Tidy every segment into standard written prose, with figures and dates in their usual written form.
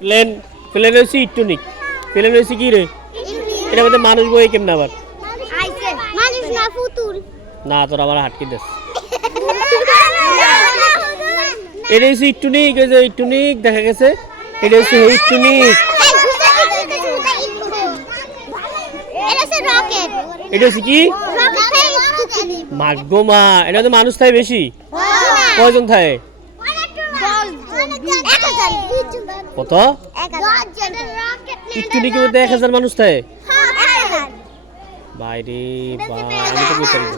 Plane plane হচ্ছে electronic. Plane হচ্ছে কি রে? এটা মধ্যে মানুষ বই কেমন আবার? মানুষ না পুতুল। না তোর আমার হাটকি দেশ। এটা হচ্ছে ইলেকট্রনিক, ওই যে ইলেকট্রনিক দেখা গেছে। এটা হচ্ছে ইলেকট্রনিক। এটা হচ্ছে কি? মাগমা। এটা তো মানুষ থাকে বেশি। কয়জন থাকে? কত? ইলেকট্রনিকের মধ্যে 1000 মানুষ থাকে। বাইরে বা আমি তো বুঝতে পারি।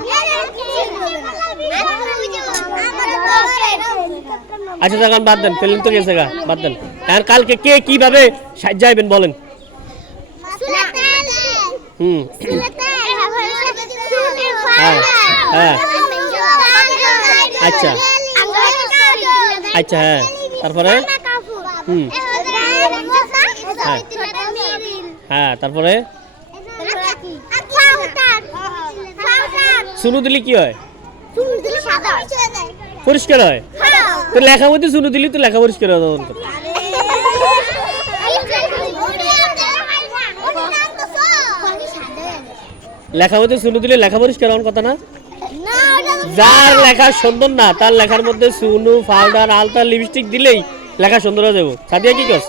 আচ্ছা তখন বাদ দেন, প্লেন তো গেছে গা, বাদ দেন। আর কালকে কে কিভাবে যাইবেন বলেন? হুম হ্যাঁ হ্যাঁ আচ্ছা আচ্ছা হ্যাঁ তারপরে হুম হ্যাঁ হ্যাঁ তারপরে সুনু দিলি কি হয়? পরিষ্কার হয়। তো লেখা মধ্যে সুনু দিলি তো লেখা পরিষ্কার হয়। লেখা মধ্যে সুনু দিলে লেখা পরিষ্কার হওয়ার কথা না? যার লেখা সুন্দর না তার লেখার মধ্যে সুনু পাউডার আলতা লিপস্টিক দিলেই লেখা সুন্দর হয়ে যাবো। সাদিয়া কি কস?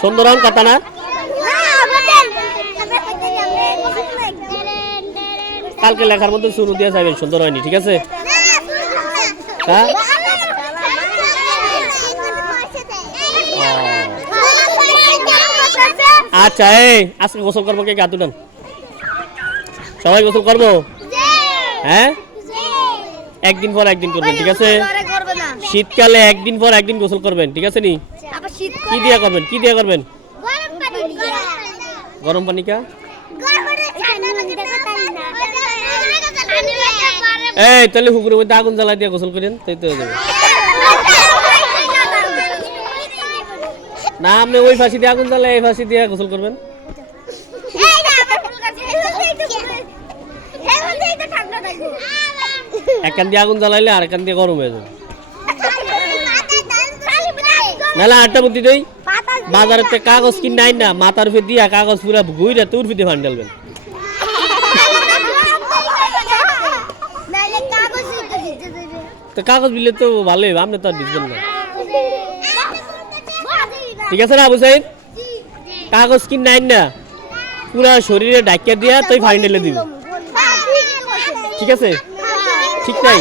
সুন্দর হওয়ার কথা না? কালকে লেখার মধ্যে সুনু দিয়ে যাবেন, সুন্দর হয়নি, ঠিক আছে? হ্যাঁ আচ্ছা এই আজকে গোসল করবো কে? গাদু ডান সবাই গোসল করবো। হ্যাঁ একদিন পর একদিন করবেন, ঠিক আছে? শীতকালে একদিন পর একদিন গোসল করবেন, ঠিক আছে নি? কি দিয়া করবেন? কি দিয়া করবেন? গরম পানি কা? এই তাহলে পুকুরের মধ্যে আগুন জ্বালাই দিয়ে গোসল করেন, তাই তো হয়ে যাবে। না আপনি ওই ফাঁসি দিয়ে আগুন জ্বালাই এই ফাঁসি দিয়ে গোসল করবেন। এক কান দিয়ে আগুন জ্বালাইলে আর কান দিয়ে গরম হয়ে যাবে। নাহলে আটটা বুদ্ধি দেই, বাজারের থেকে কাগজ কিনে নাই না, মাথার উপরে দিয়া কাগজ পুরা ঘুরে তোর ফিতে ফান ডালবেন। তো কাগজ বিলে তো ভালোই, আপনি তো আর ভিজবেন না, ঠিক আছে না আবু সাইদ? কাগজ কিনে নাই না, পুরা শরীরে ডাকিয়া দিয়া তুই ফাইন ঢেলে দিবি, ঠিক আছে? ঠিক নাই?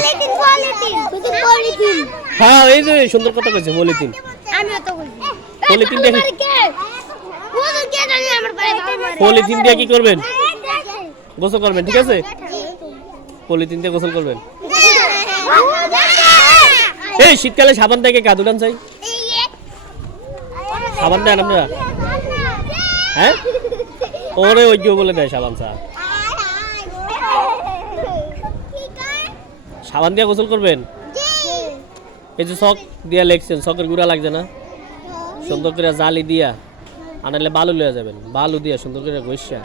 হ্যাঁ এই যে সুন্দর কথা কইছে, পলিথিন। পলিথিন দিয়ে পলিথিন দিয়ে কি করবেন? গোসল করবেন, ঠিক আছে? পলিথিন দিয়ে গোসল করবেন। এই শীতকালে সাবান থেকে কাদু ডান চাই, সাবান দেন আমরা? হ্যাঁ ওরে ওই বলে দেয় সাবান চা, সাবান দিয়ে গোসল করবেন। এই যে শখ দিয়া লেখছেন, শখের গুঁড়া লাগছে না? সুন্দর করে জালি দিয়া আনালে বালু লয়ে যাবেন, বালু দিয়া সুন্দর করে ঘষা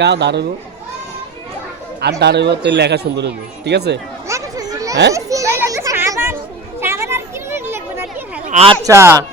গাও দাঁড়াইব আর দাঁড়াইব তো লেখা সুন্দর হইব, ঠিক আছে? হ্যাঁ আচ্ছা।